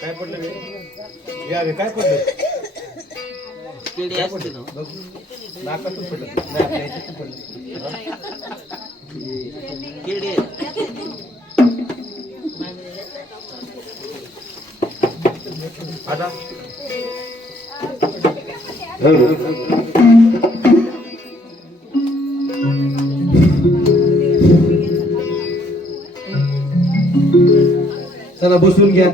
काय पडलं या काय पडलं किडे असतील नाकातून पडलं नाही आपल्या ह्याच्यातून पडलं किडे आता चला बसून घ्या.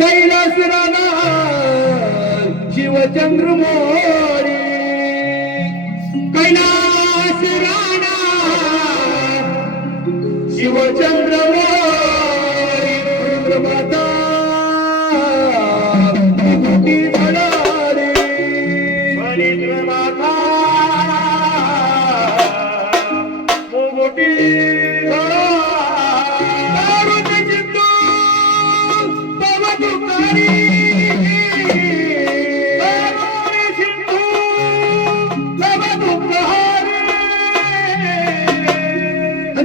कैलास राणा शिवचंद्र मोरी कैलास राणा शिवचंद्र मोरी रुद्रमाता विभूती धडारी रुद्रमाता विभूती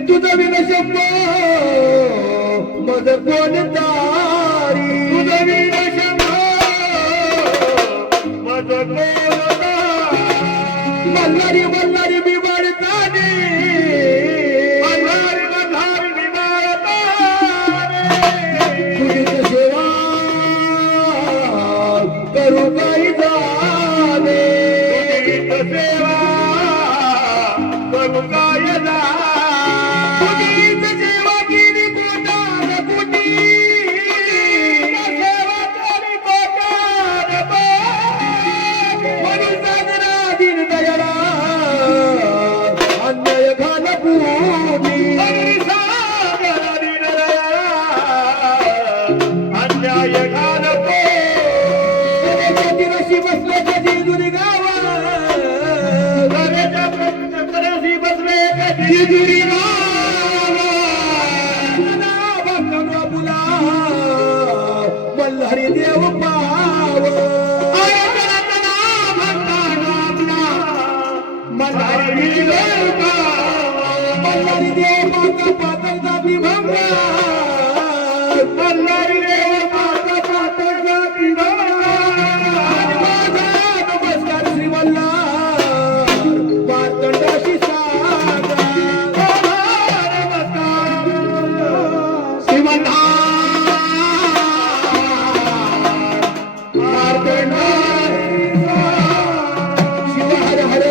तुझा विनशंभ मद कोण तारी तुझा विनशंभ मद कोण मल्हारी मल्हारी बिवाडतानी मल्हारी मल्हारी बिवाडतानी जेजुरी बाबुला मल्हारी देव पाव मल्हारी देव मल्हारी देव पातळ जाती भंगा मल्हारी देव पातळ जाती भंगा नमस्कार श्री मल्हार पातळाशी सागा नमस्कार श्री मल्हार पातळाशी शिव हर हर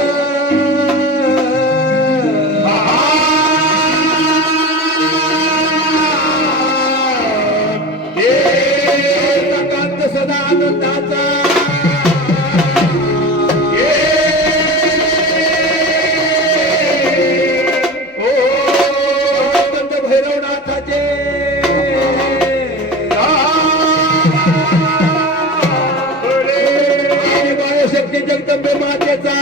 सकांत सदा आनंदाचा संत भैरवनाथाचे शक्ती जगदंबे मातेचा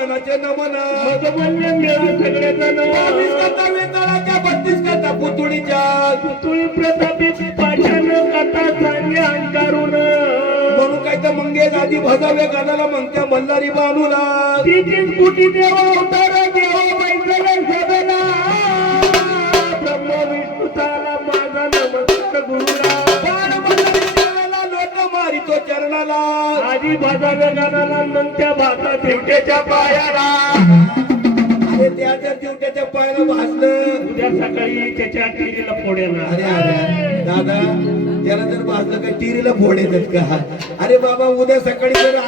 गणाचे नमन मग म्हणले मिळा सगळे जण 22 कथा वेताळाच्या 32 कथा पुतुळीच्या तुळी प्रतापित पाषाण कथा सांगे अंकारून म्हणून काय तर मंगेश आधी भजाव्या गाण्याला मंगत्या मल्हारी बानूला तीच कुटी देवा अवतार देवा बैसले सभेला ब्रह्म विष्णू झाला माझा नमस्कार गुरुला बाण मल्हारी देवाला लोट मारितो चरणाला आधी भजाव्या गाण्याला मग त्या भाता देवट्याच्या पायाला अरे त्याच्या दिवट्याच्या पायाला भाजलं उद्या सकाळी त्याच्या टिरीला फोड्याला अरे अरे दादा त्याला जर भाजलं काय टिरीला फोड येतात का अरे बाबा उद्या सकाळी जर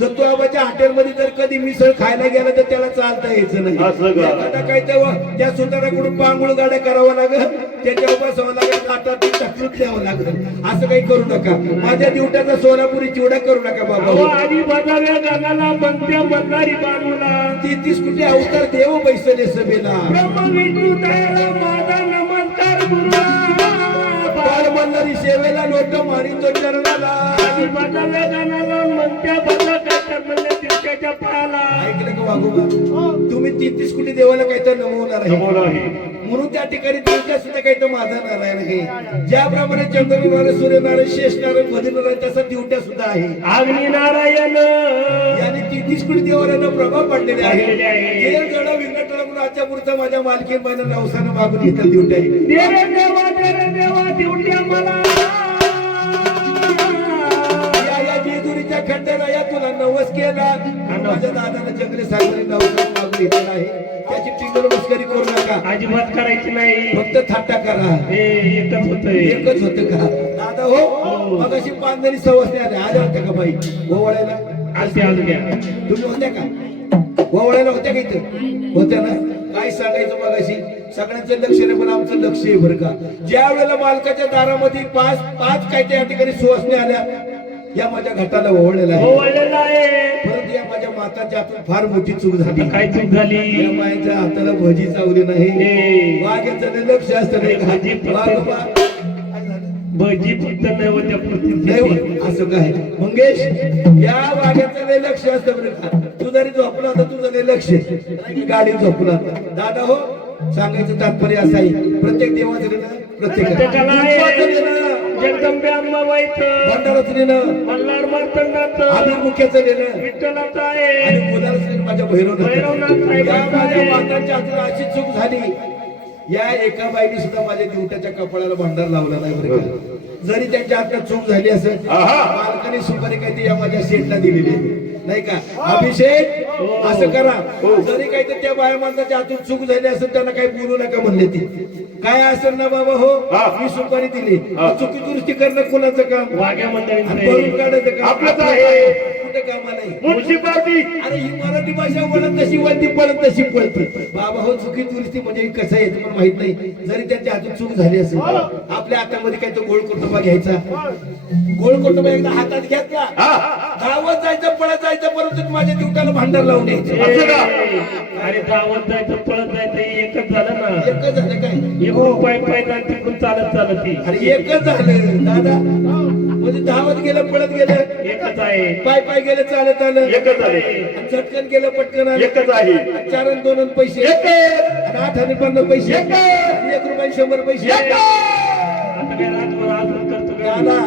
दत्तूबाबाच्या हॉटेलमध्ये जर कधी मिसळ खायला गेला तर त्याला चालता यायचं नाही असं का? एखादा काय तेव्हा त्या सुताराकडून पांगुळ गाड्या करावं लागत त्याच्या बसावं लागत हातात तकलीफ द्यावं लागत असं काही करू नका माझ्या दिवट्याचा सोलापुरी चिवडा करू नका अहो, बाबा आधी भजाव्या गाण्याला मग त्या मल्हारी बानूला 33 कोटी अवतार देव बैसले सभेला ब्रह्म विष्णू दयाला माझा नमस्कार गुरुला बाळ मल्हारी सेवेला लोट मारितो चरणाला आधी भजाव्या गाण्याला मग त्या भजा काय म्हणले दिवट्याच्या पायाला ऐकलं का वागोबा तुम्ही 33 कोटी देवाला काही तर नमवणार आहे म्हणून त्या ठिकाणी तुमच्या सुद्धा काही तर माझा नारायण आहे ज्याप्रमाणे चंद्रनारायण सूर्यनारायण शेषनारायण बद्रीनारायण तसा दिवट्या सुद्धा आहे अग्नी नारायण याने 33 कोटी देवाला प्रभाव पडलेले पडलेले आहे आहे. तेल जड विंगटला म्हणून आजच्या पुढचा माझ्या मालकीन बाईनं नवसानं मागून घेतलं दिवट्या आहे देरे देवा दिवट्या मला या जेजुरीच्या खंडराया तुला नवस केला आणि माझ्या दादाला जंगले सागरी नवसानं मागून घेतलं आहे त्याची टिंगल मस्करी करू नका अजिबात करायची नाही फक्त थाट्टा करा हे एकच होत एकच होतं का दादा हो मग अशी पांढरी सवस नाही आल्या होत्या का बाई ओवळायला असते आणून द्या तुम्ही होत्या का ओवळायला होत्या का इथं होत्या ना काय सांगायचं मग अशी सगळ्यांचं लक्ष नाही पण आमचं लक्ष आहे बरं का ज्या वेळेला मालकाच्या दारामध्ये पाच काय त्या ठिकाणी सुवासने आल्या या माझ्या घाटाला ओवळलेला आहे ओवळलेला आहे परंतु या माझ्या माताच्या हातून फार मोठी चूक झाली काय चूक झाली या मायाच्या हाताला भजी चावली नाही हे. वाघ्याचं लय लक्ष असतं नाही भजी का? फक्त- वाघोबा, काय झालं? भजी फक्त नैवेद्य नाही पुरती हो, असं काय मंगेश या वाघ्याचं लय लक्ष असतं बरं का तू जरी झोपला होता तुझं लय लक्ष आहे. गाडी झोपला होता दादा हो सांगायचं तात्पर्य असं आहे प्रत्येक देवाचं ऋण प्रत्येकाला आहे. प्रत्येकाला जगदंबे अंबाबाईचं भंडाराचं ऋण मल्हार मार्तंडाचं अभिमुख्याचं ऋण विठ्ठलाचं आहे आणि मुलाचं ऋण माझ्या भैरवनाथाचं. भैरवनाथ साहेबांचं या माझ्या आहे. मातांच्या हातून अशी चूक झाली या एका बाईने सुद्धा माझ्या दिवट्याच्या कपाळाला भांडार लावला नाही बरं का जरी त्यांच्या हातात चूक झाली असेल मालकाने सुपारी काही ते या माझ्या सेटला दिलेली आहे. नाही का अभिषेक असं करा जरी काही तर त्या बाया माणसाच्या हातून चूक झाली असेल त्यांना काही बोलू नका म्हणले ते काय असेल ना बाबा हो मी सुपारी दिली चुकी दुरुस्ती करणं कोणाचं काम वाघ्या आणि मंडळींचं करून आहे. काढायचं काम आपलंच आहे. कुठे कामा नाही मुन्सिपाल्टी अरे ही मराठी भाषा वळत तशी वळती पळत तशी पळती बाबा हो चुकी दुरुस्ती म्हणजे कसं आहे तुम्हाला माहित नाही जरी त्यांच्या हातून चूक झाली असेल आपल्या हातामध्ये काय तो गोळ कुटुंबा घ्यायचा गोळ कुटुंबा एकदा हातात घेतला धावत जायचं पळत जायचं परंतु माझ्या दिवट्याला भांडार लावून यायचं असं का? अरे धावत जायचं पळत जायचं एकच झालं ना एकच झालं काय इकडून पाय पाय जात तिकडून चालत चालत ती अरे एकच झालं दादा म्हणजे धावत गेलं पळत गेलं एकच आहे पाय पाय गेलं चालत आलं एकच आहे झटकन गेलं पटकन आलं एकच आहे 4 आणि 2 आणि पैसे आणि 8 आणि 15 पैसे आणि 1 रुपया 100 पैसे आता काय राजभर आजवर करतो काय? दादा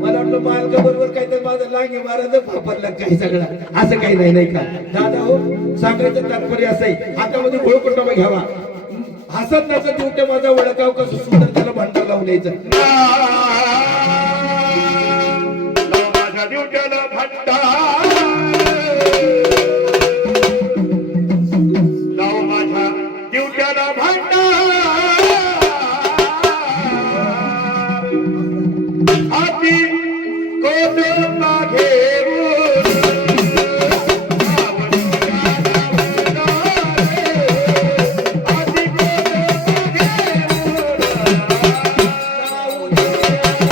मला वाटलं मालका बरोबर काय तर माझं लांगे महाराज फापरला काही सगळं असं काही नाही नाही का दादा हो सांगायचं तात्पर्य असं आहे हातामध्ये घोळ कुटुंबा घ्यावा हसत नसत उठे माझा वडकाव कसं सुंदर त्याला भांडण लावून यायचं माझ्या दिवट्याला भंडार लाव माझ्या दिवट्याला भंडार हाती कोदमा घेऊन हाती कोदमा घेऊन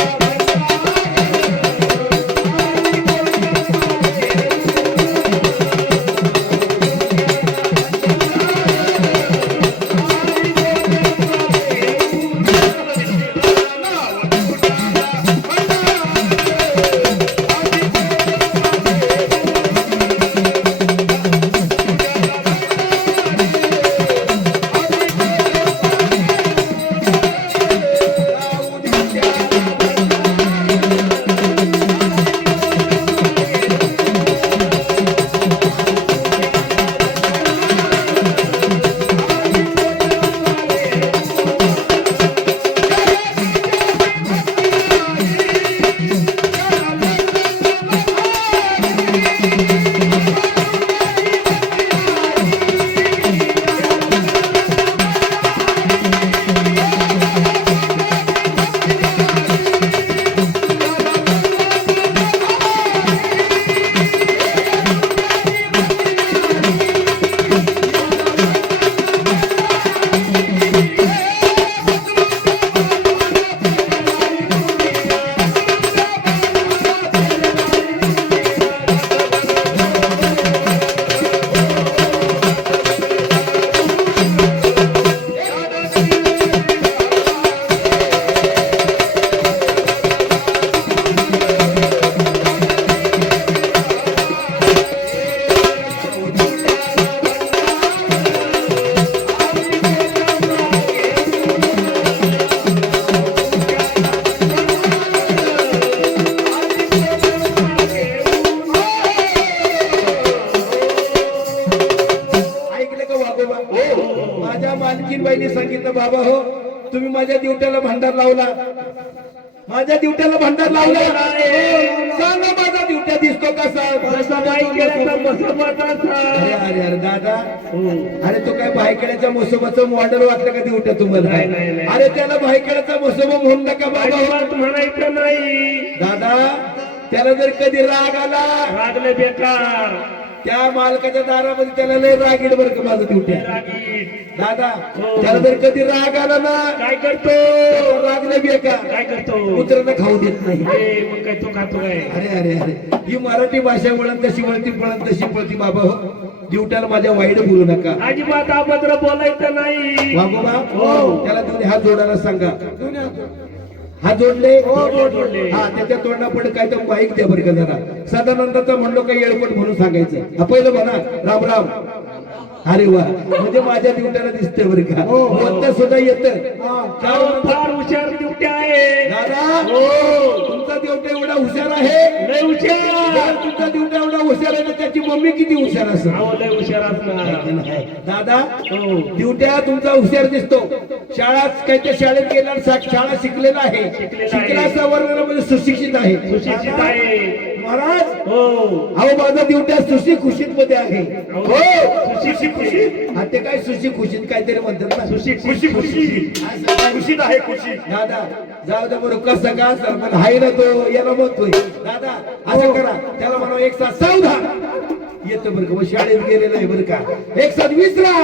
आणखीन बाईने सांगितलं बाबा हो तुम्ही माझ्या दिवट्याला भांडार लावला माझ्या दिवट्याला भांडार लावला सांगा माझा दिवट्या दिसतो कसा जसा बाईकेचा मसोबाचा अरे अरे अरे दादा अरे तो काय भायखेड्याच्या मसोबाचं मॉडेल वाटलं का दिवट्या तुम्हाला नाही, नाही, नाही. अरे त्याला भायखेड्याचा मसोबा म्हणून नका बाबा अजिबात म्हणायचं नाही दादा त्याला जर कधी राग आला रागले बेकार त्या मालकाच्या दारामध्ये त्याला लय रागीड बरं का माझं दिवट्या रागीट दादा त्याला जर कधी राग आला ना काय करतो त्याला राग नाही बेका काय करतो कुत्र्यांना खाऊ देत नाही ए, मग काय तो खातो काय अरे अरे अरे ही मराठी भाषा वळण तशी वळती पळण तशी पळती बाबा हो दिवट्याला माझ्या वाईट बोलू नका अजिबात अभद्र बोलायचं नाही वागोबा हो. त्याला तुम्ही हात जोडायला सांगा हात जोडले जोडले. हा त्याच्या तोंडा पुढे काय तर माईक द्या बरं का जरा सदानंदाचा म्हणलो काही येळपट म्हणून सांगायचं पहिलं म्हणा राम राम अरे वा म्हणजे माझ्या दिवट्याला दिसतंय बरं का बोलता सुद्धा येतं फार हुशार ड्युट्या आहे दादा हो तुमचा दिवटा एवढा हुशार आहे लय हुशार जर तुमचा दिवटा एवढा हुशार आहे तर त्याची मम्मी किती हुशार असेल अहो लय हुशार असणार दादा हो दिवट्या तुमचा हुशार दिसतो शाळा काही त्या शाळेत गेला शाळा शिकलेला आहे शिकला सवर्णामध्ये सुशिक्षित आहे सुशिक्षित आहे महाराज हो अहो माझा दिवट्या सुशिक्षित मध्ये आहे हो सुशिक्षित हा ते काय सुशिक्षित काहीतरी म्हणतात ना सुशिक्षित खुशीत आहे खुशी दादा जाऊ दे बरोबर कसं का सर पण हाय ना तो याला म्हणतोय दादा असं करा त्याला म्हणा एक साथ सावधान येतं बरं का मग शाळेत गेलेलं आहे बरं का एक साथ विश्राम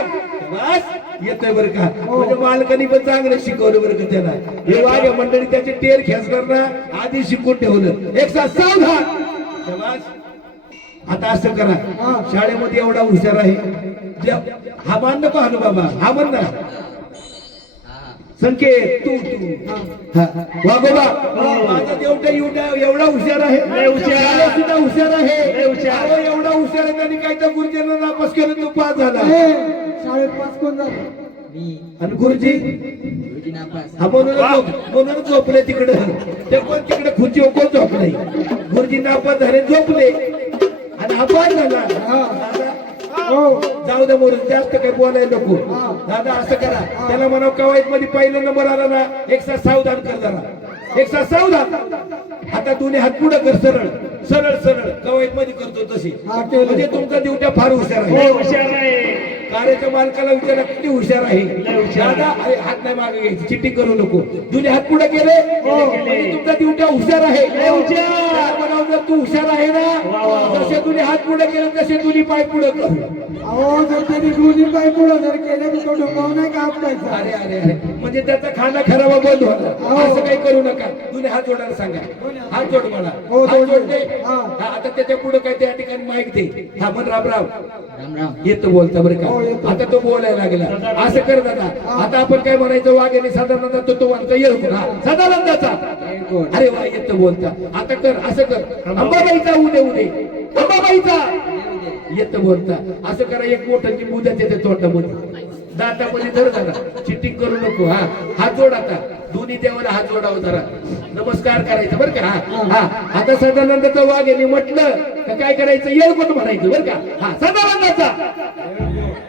बस येतोय बरं का म्हणजे मालकानी पण चांगलं शिकवलं बरं का त्याला हे वाघ मंडळी त्याचे टेर खेचणार ना आधी शिकून ठेवलं एक साथ सावधान आता असं करा शाळेमध्ये एवढा हुशार आहे हा मान नको हाणू बाबा हा म्हण ना संकेत तू वागोबा माझा देवटा एवढा हुशार आहे हुशार. सुद्धा हुशार आहे हुशार. अहो, एवढा हुशार आहे त्यांनी काय तर गुरुजींना नापास केलं तो पास झाला शाळेत पास कोण झालं आणि गुरुजी गुरुजी नापास हा म्हणून झोपले तिकडं ते कोण तिकडे खुर्ची कोण झोपले गुरुजी नापास झाले झोपले आणि हा पास झाला दादा, जाऊ दे म्हणून जास्त काही बोलायला नको दादा असं करा त्याला म्हणा कवायत मध्ये पहिला नंबर आला ना एक साथ सावधान कर जरा एक साथ सावधान आता दोन्ही हात पुढे कर सरळ सरळ सरळ कवायत मध्ये करतो तशी म्हणजे तुमचा दिवट्या फार हुशार लय आहे हुशार आहे कार्याच्या मालकाला विचारा किती हुशार आहे हुशार. दादा अरे हात नाही मागे घ्यायची चिट्टी करू नको दोन्ही हात पुढे गेले म्हणजे तुमचा दिवट्या हुशार आहे हुशार. म्हणावं जर तू हुशार आहे ना जसे दोन्ही हात पुढे गेले तसे दोन्ही पाय पुढे करू अहो जर त्यांनी दोन्ही पाय पुढं जर केलं तर तो डोकाव नाही का आपटायचा अरे अरे अरे म्हणजे त्याचा खाना खराबा बंद होणार असं काही करू नका तुम्ही हात जोडायला सांगा हात जोड मला हो, हात जोडते हा. हा, आता त्याच्या पुढे काय त्या ठिकाणी माईक दे हा म्हण राम राम राम राम येतो बोलता बरं हो, का येतो. आता तो बोलायला लागला असं कर दादा आता आपण काय म्हणायचं वाघेने साधारण तो म्हणतो येऊ हा सदानंदाचा अरे वा येतो बोलता आता कर असं कर अंबाबाईचा उदे उदे अंबाबाईचा येतं बोलता असं करा एक मोठं लिंबू द्या त्याच्या तोंडामध्ये दातामध्ये धर जरा चिटिंग करू नको हा हात जोड आता दोन्ही देवाला हात जोडावं जरा नमस्कार करायचं बरं का हा आता सदानंदाचा वाघ यांनी म्हटलं का काय करायचं येळकोट म्हणायचं बरं का हा सदानंदाचा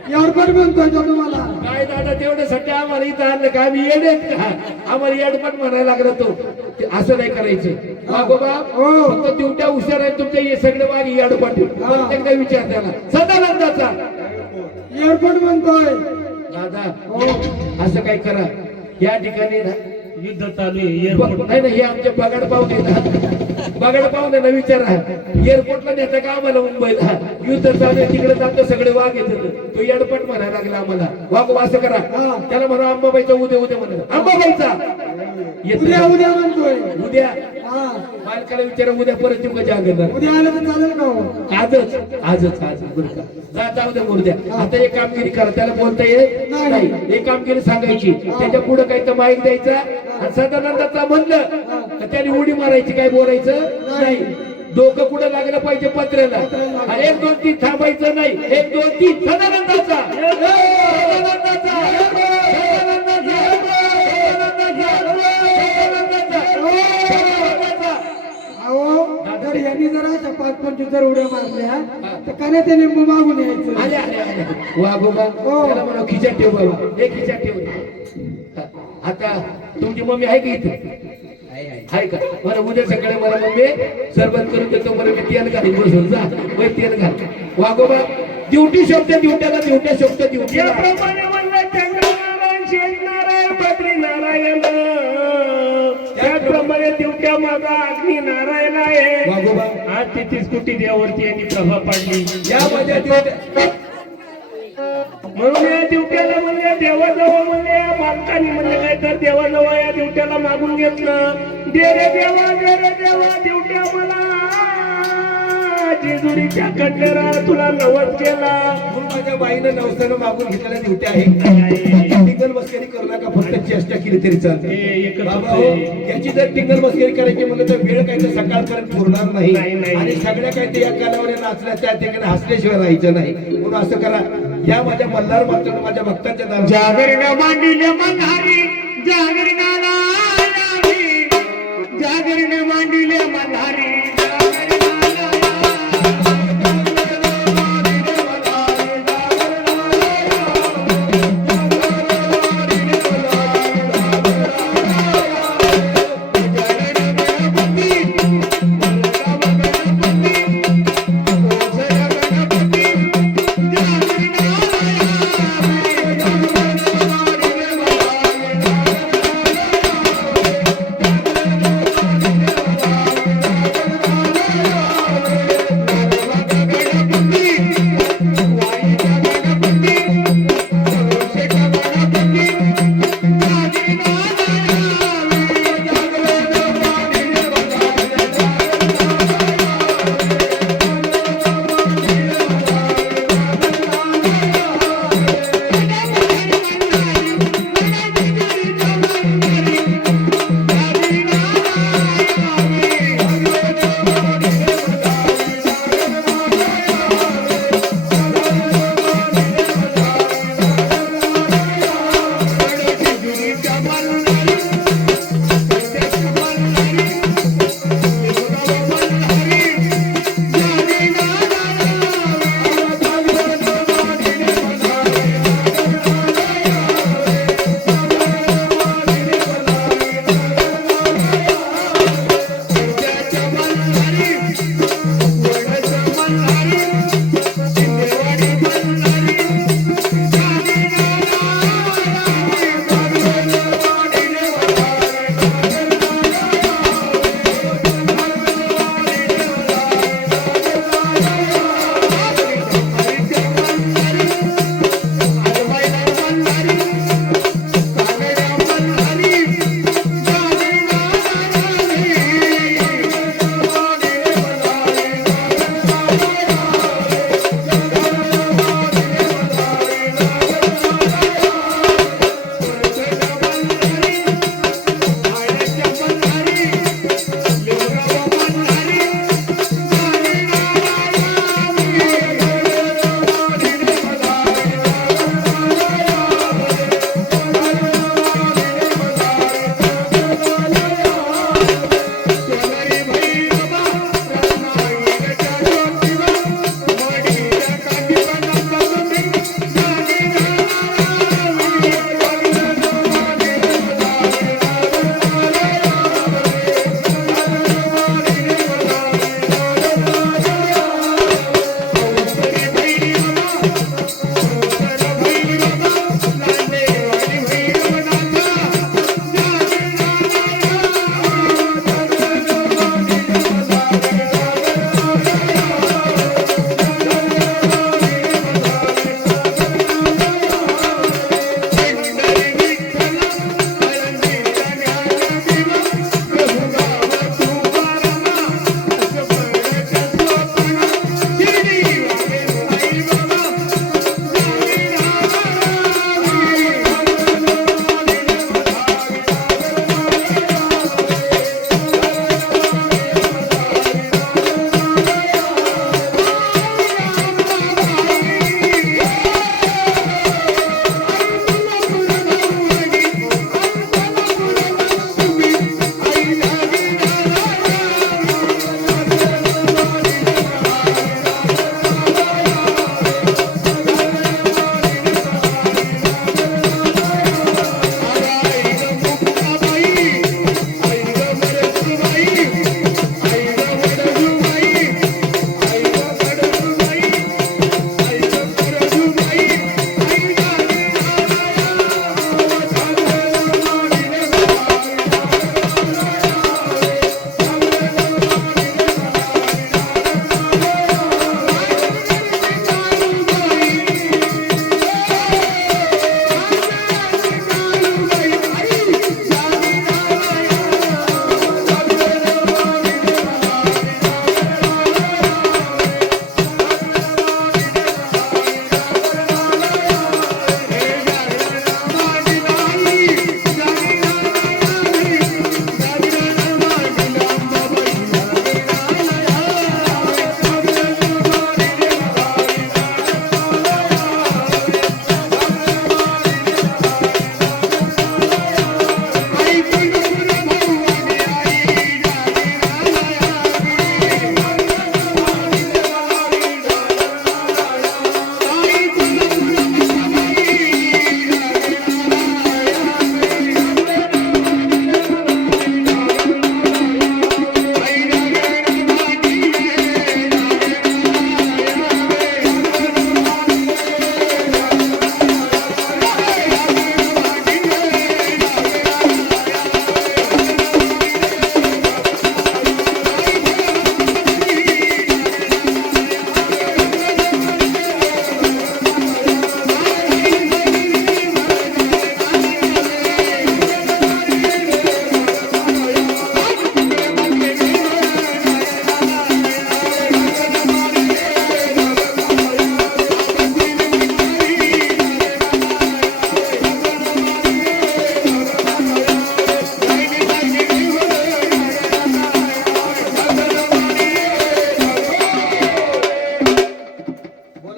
एअरपोर्ट म्हणतोय तो तुम्हाला काय दादा तेवढ्यासाठी आम्हाला इथं आणलं का आम्ही येडेच का आम्हाला येडपट म्हणायला लागला तो ते असं नाही करायचं वाघोबा फक्त दिवट्या हुशार आहे तुमच्या हे सगळे वाघ येडपट प्रत्येकदा विचार त्याला सदानंदाचा एअरपोर्ट म्हणतोय दादा असं काय करा या ठिकाणी ना युद्ध चालू आहे एअरपोर्ट नाही हे आमचे बगाड पाहुणे ना बगाड पाहुणे ना विचारा एअरपोर्टला नेता का आम्हाला मुंबईला युद्ध चालू आहे तिकडे जातो सगळे वाघ येत तो येडपट म्हणायला लागला आम्हाला वाघ असं करा त्याला म्हणा अंबाबाईचा उद्या उद्या म्हणा अंबाबाईचा उद्या उद्या म्हणतोय उद्या हा मालकाला विचारा उद्या परत येऊ का जागेवर उद्या आलं तर चालेल का हो? आजच बरं का जाऊ दे मुर्द्या आता एक कामगिरी करा त्याला बोलता येत नाही एक कामगिरी सांगायची त्याच्या पुढे काही तर माईक द्यायचा आणि सदानंदाचा म्हणलं तर त्याने उडी मारायची काय बोलायचं नाही डोकं कुठं लागलं पाहिजे पत्र्याला आणि 1 2 3 थांबायचं नाही 1 2 3 सदानंदाचा अहो जर यांनी जर अशा 5-25 जर उड्या मारल्या तर कान्याचे लिंबू मागून यायचं. आले आले आले वाघोबा हो. त्याला म्हणा खिच्यात ठेव बाबा हे खिच्यात ठेव हा. आता तुमची मम्मी आहे का इथे आहे का मला उद्या सकाळी मला मम्मी सरबत करून देतो मला मी तेल घालीन बसून जा वय तेल घाल वाघोबा ड्युटी शब्द ड्युट्याला ड्युट्या शब्द ड्युट्याला याप्रमाणे म्हणलं चंद्रनारायण शेषनारायण बद्रीनारायण त्याचप्रमाणे दिवट्या माझा अग्नी नारायण आहे. वाघोबा आज 33 कोटी देवावरती यांनी प्रभाव पाडली. या माझ्या ड्युट्या म्हणून या दिवट्याला म्हणले देवाजवळ म्हणले या मालकाने म्हणले काय तर देवाजवळ या दिवट्याला मागून घेतलं. दे रे देवा दिवट्या मला जेजुरीच्या खंडेरा तुला नवस केला. म्हणून माझ्या बाईनं नवसानं मागून घेतलेल्या ड्युट्या आहे टिंगल मस्करी करू नका फक्त चेष्टा केली तरी हे चालते एकच बाबा होते. हो याची जर टिंगल मस्करी करायची म्हणलं तर वेळ काही तर सकाळपर्यंत पुरणार नाही, नाही नाही. आणि सगळ्या काही ते या कालावर नाचल्या त्या ठिकाणी हसल्याशिवाय राहायचं नाही म्हणून असं करा या माझ्या मल्हार मात्र माझ्या भक्तांच्या दारात जागरण मांडिले मल्हारी जागरणाला यावी. जागरण मांडिले मल्हारी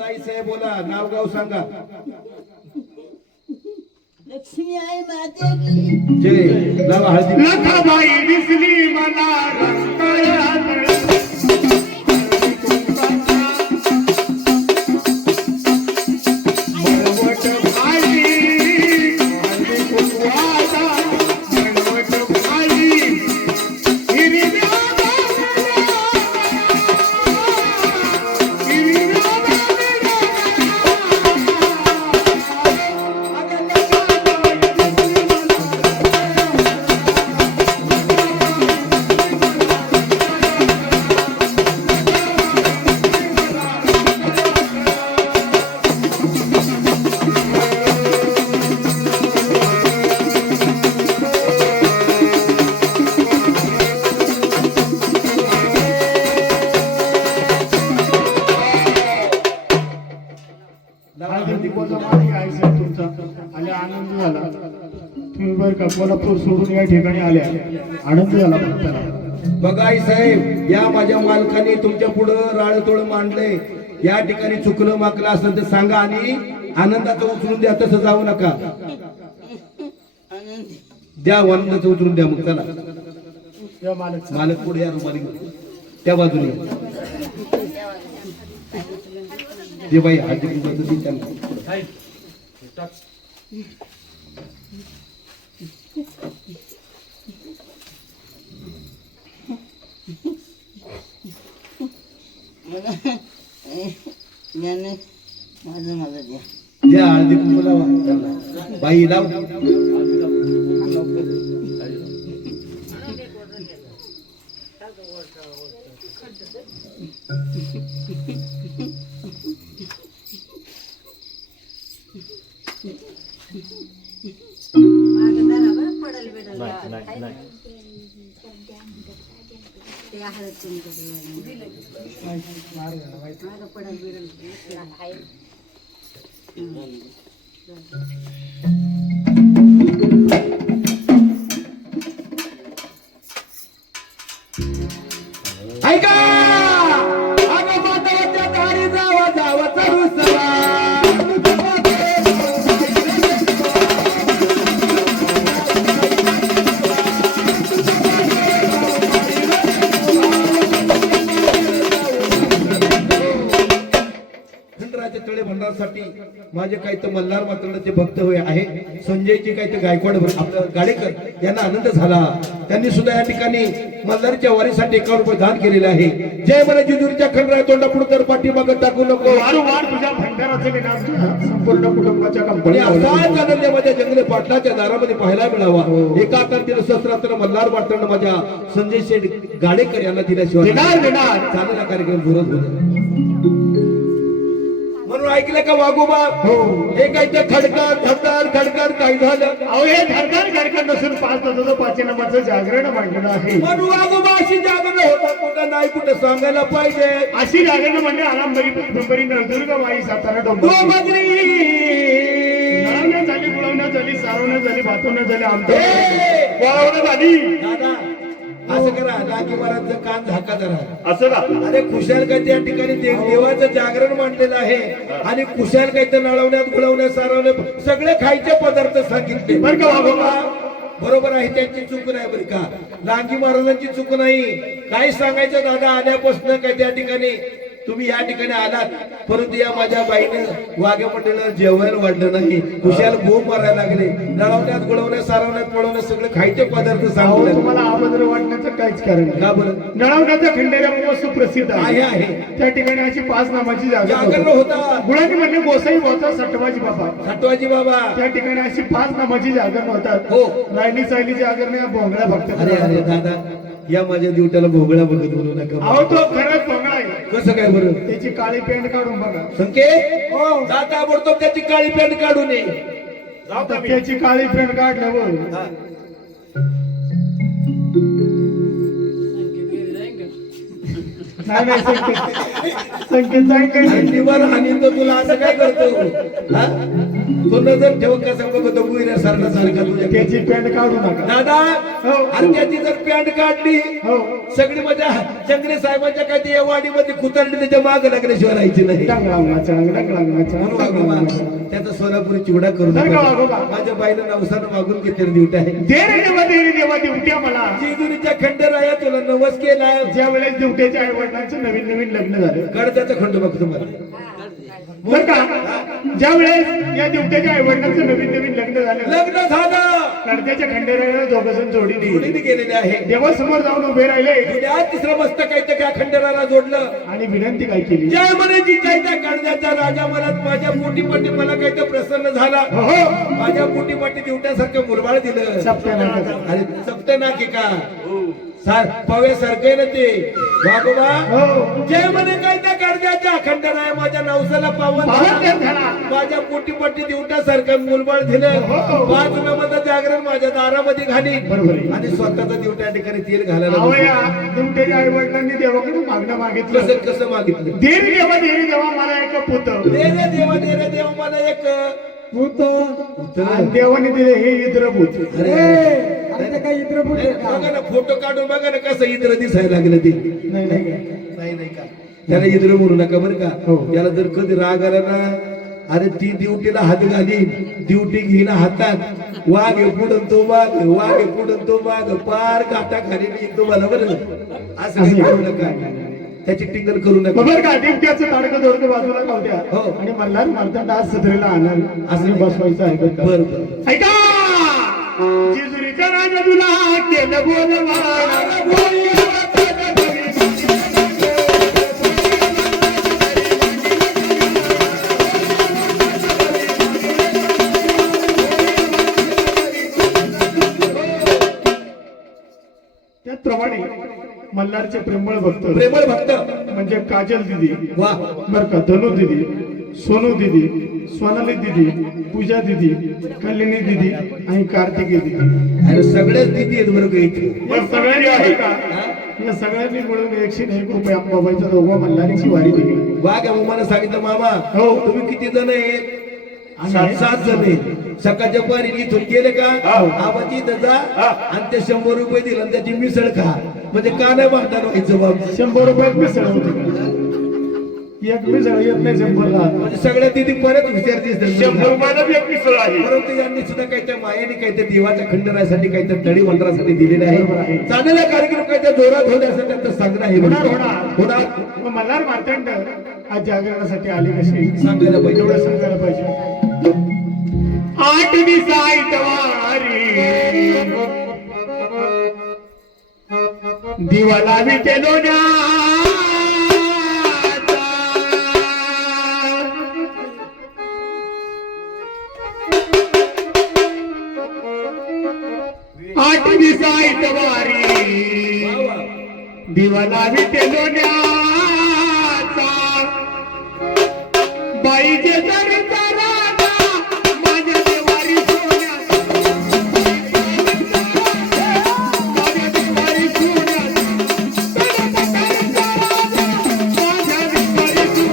आई साहेब बोला, नाव गाव सांगा. लक्ष्मी आई माते की जय. लावा हळदी. लखाबाई दिसली मला रंकाळ्यात. आणि आनंद झाला. तुम्ही बरं का कोल्हापूर सोडून या ठिकाणी आल्या, आनंद झाला भक्ताला. बघा आई साहेब, या माझ्या मालकाने तुमच्या पुढं राळतोळ मांडलंय. या ठिकाणी चुकलं माकलं असेल तर सांगा आणि आनंदाचं उचलून द्या. तसं जाऊ नका. द्या आनंदाचं उचलून द्या. मग चला या मालक मालक पुढे या. रुमाली घेऊन त्या बाजूने दे बाई. हळदी कुंकवाचं दे त्यांना. ज्ञाने माझं मला द्या. द्या हळदी कुंकू लावा त्यांना. बाई लाव. पडल बिडल ते हळद कुंकू पडल बिडल ऐका. अगं माताच्या दारी जावा जावा चढू सवा. खंडराचे तळे भंडारसाठी माझे काही तर मल्हार मात्रचे भक्त होय आहे. संजयजी काही तर गायकवाड आपलं गाडेकर यांना आनंद झाला. त्यांनी सुद्धा या ठिकाणी मल्हारच्या वारीसाठी 1 रुपये दान केलेले आहे. जय मला जिजुरीच्या खंडराय तोंडा पुढे तर पाठीमागं टाकू नको. वारंवार तुझ्या भंडाराचे विनाश संपूर्ण कुटुंबाच्या आणि कंपनी असाच आनंद माझ्या जंगले पाटलाच्या दारामध्ये पाहायला मिळावा. एका तारखेला सहस्रात्र मल्हार पाटण माझ्या संजय शेठ गाडेकर यांना दिल्याशिवाय चांगला कार्यक्रम जोरात होता. म्हणून ऐकलं का वाघोबा? हे काय ते खडकार खडकार खडकार काय झालं? अहो हे धडधड धडकन नसून 5 तासाचं 5 नामाचं जागरण मांडलं आहे. म्हणून वाघोबा अशी जागरण होता कुठं नाही कुठं सांगायला पाहिजे. अशी जागरण म्हणजे आरामबरी पिंपरी नळदुर्गा माई सातारा डोंगर नळवण्यात झाली, बुळवण्यात झाली, सारवण्यात झाली, भातवण्यात झाली, आमच्या वळवण्यात झाली. दादा असं करा, लागी महाराजचं कान झाका जरा. असं का? अरे खुशाल काय त्या ठिकाणी देवाचं जागरण मांडलेलं आहे आणि खुशाल काय तर नळवण्यात गुळवण्यात सारवण्यात सगळे खायचे पदार्थ सांगितले. बरं का वाघोबा? बरोबर आहे, त्यांची चूक नाही बरं का. लांजी महाराजांची चूक नाही. काय सांगायचं दादा, आल्यापासून काय त्या ठिकाणी तुम्ही या ठिकाणी आलात, परंतु या माझ्या बाईनं वाघ्या मंडळाला जेवायला वाढलं नाही. खुशाल भूक मारायला लागले. नळवण्यात गुळवण्यात सारवण्यात पळवण्यात सगळे खायचे पदार्थ सांगले. तुम्हाला अभद्र वाटण्याचं काहीच कारण का बरं? नळवण्याचा खंडेऱ्या सुप्रसिद्ध आहे आहे. त्या ठिकाणी अशी 5 नामाची जागरण होता. गुळाची म्हणजे गोसाई होता, सटवाजी बाबा. सटवाजी बाबा त्या ठिकाणी अशी 5 नामाची जागरण होतात. हो. लायनी सायली जागरण भोंगळ्या भक्त. अरे अरे दादा, या माझ्या दिवट्याला भोगळा बघत बोलू नका. अहो तो खरंच भोंगळा आहे. कसं काय बरं? त्याची काळी पेंट काढून बघा. संकेत हो. दादा बोलतो त्याची काळी पेंट काढू नये. त्याची काळी पेंट काढल्यावर नाही संकेत जाईल निवार हानी तर तुला असं काय करतो? हा? तो नजर ठेव कसा बघतो गुईऱ्या सारखा तुझ्या त्याची पॅन्ट काढू नका दादा अरे त्याची जर पॅन्ट काढली हो सगळी माझ्या चंद्रे साहेबांच्या काय ते वाडीमध्ये कुतरली त्याच्या माग लागल्याशिवाय राहायची नाही डंगळांगाचा म्हणून वागोबा, त्याचा सोलापुरी चिवडा करू नाही का नका. वागोबा? माझ्या बाईनं नवसानं मागून घेतलेली दिवट आहे देरी देवा दिवट्या मला जेजुरीच्या खंडराया तुला नवस केलाय ज्या वेळेस दिवट्याच्या आई वडिलांचं नवीन नवीन लग्न झालं गडजाचा खंड बघतो मला बर का ज्या वेळेस या दिवट्याच्या आई वडिलांचं नवीन नवीन लग्न झालं लग्न झालं कडद्याच्या खंडेरायाला दोघ जण जोडीने जोडीने गेलेले आहे देवासमोर जाऊन उभे राहिले उद्या तिसरं मस्तक आहे त्या खंडराला जोडलं आणि विनंती काय केली जय म्हणायची जय त्या कडद्याचा राजा मला माझ्या पोटीपाटी मला काही तर प्रसन्न झाला हो माझ्या पोटीपाटी दिवट्यासारखं मुरबाळ दिलं सप्त्यानाकाचं. अरे सप्त नाके का पव्यासारखं आहे ना ते वागोबा हो जय म्हणे काय त्या कडद्याच्या खंडराया माझ्या नवसाला पावन पावन झाला. माझ्या पोटीपाटी दिवट्यासारखं मुरबाळ दिलं हो. 5 रुपयाचं जागरण माझ्या दारामध्ये घाली बरोबर आहे. आणि स्वतःचा दिवट्या ठिकाणी तेल घालायला आवया बसलो. दिवट्याच्या आई वडिलांनी देवाकडून मागणं मागितलं कसं कसं मागितलं देरी देवा मला एक पुत दे रे देवा मला एक भूत आणि देवाने दिले हे इंद्रभूत अरे अरे ते काही इतर भूत आहे का? बघा ना फोटो काढून बघा ना कसं इंद्र दिसायला लागलं ते नाही नाही नाही का त्याला इंद्र म्हणू नका बरं का हो. त्याला जर कधी राग आला ना अरे ती ड्युटीला हात घाली ड्युटी घेईन हातात वाघ आहे पुढं तो वाघ वाघ आहे पुढं तो वाघ पार काटा खाली निघतो मला बरं असं काही करू नका त्याची टिंगल करू नका बरोबर का दिवट्याचं ताडकं दोडकं बाजूला काढू द्या हो. आणि मल्हार मारताना आज सदरेला आणल असं बसवायचं आहे बरं का? बरं बरं ऐका जेजुरीच्या राजा तुला केलं बोलवा त्याचप्रमाणे मल्हारचे प्रेमळ भक्त प्रेमळ भक्त म्हणजे काजल दिदी वा बर का धनु दिदी सोनू दिदी सोनाली दिदी पूजा दिदी कल्याणी दिदी आणि कार्तिकी दिदी अरे सगळ्याच दिदी आहेत बरं का इथे या सगळ्यांनी आहे का या सगळ्यांनी मिळून 101 रुपये अंबाबाईच्या दोघा मल्हारीची वारी दिली वाघ आहे मला सांगितलं मामा हो. तुम्ही किती जण आहेत आम्ही 7 जण आहेत सकाळच्या पारी इथून गेले का आबाची इथं जा आणि ते 100 रुपये दिलं आणि त्याची मिसळ खा म्हणजे का नाही भांडण व्हायचं बाबा 100 रुपयात मिसळ होती एक मिसळ येत नाही 100 ला म्हणजे सगळ्या तिथे परत हुशार दिसतात 100 रुपयाला एक मिसळ आहे परंतु यांनी सुद्धा काही त्या मायेने काही त्या देवाच्या खंडरासाठी काही त्या तळी वंडरासाठी दिलेले बरोबर आहे आहे. चांगला कार्यक्रम काही त्या जोरात होण्यासाठी त्यांचं सांगणं आहे होणार. मग मल्हार मार्तंड आज जागरणासाठी आले कसे सांगायला पाहिजे एवढं सांगायला पाहिजे 8 दिवसा इतवारी दिवा लावी ते लोण्या 8 दिवसा इतवारी दिवा लावी ते लोण्याचा बाईचे दरचा राजा माझ्या देवारी सोन्याचा माझ्या देवारी सोन्याचा माझ्या देवारी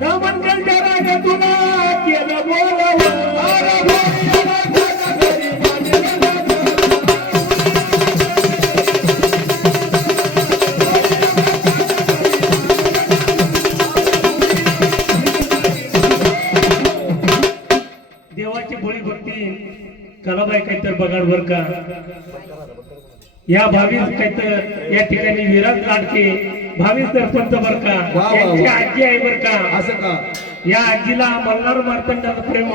दामनगरच्या राजा तुला केलं बोलावं देवाची भोळी भक्ती कलाबाई काहीतर बघाड बर का या भावीस काहीतर या ठिकाणी विराट लाडके भावीस सरपंच बर का वा, वा. यांची आजी आहे बर का असं का या आजीला मल्हार मार्तंडाचं प्रेम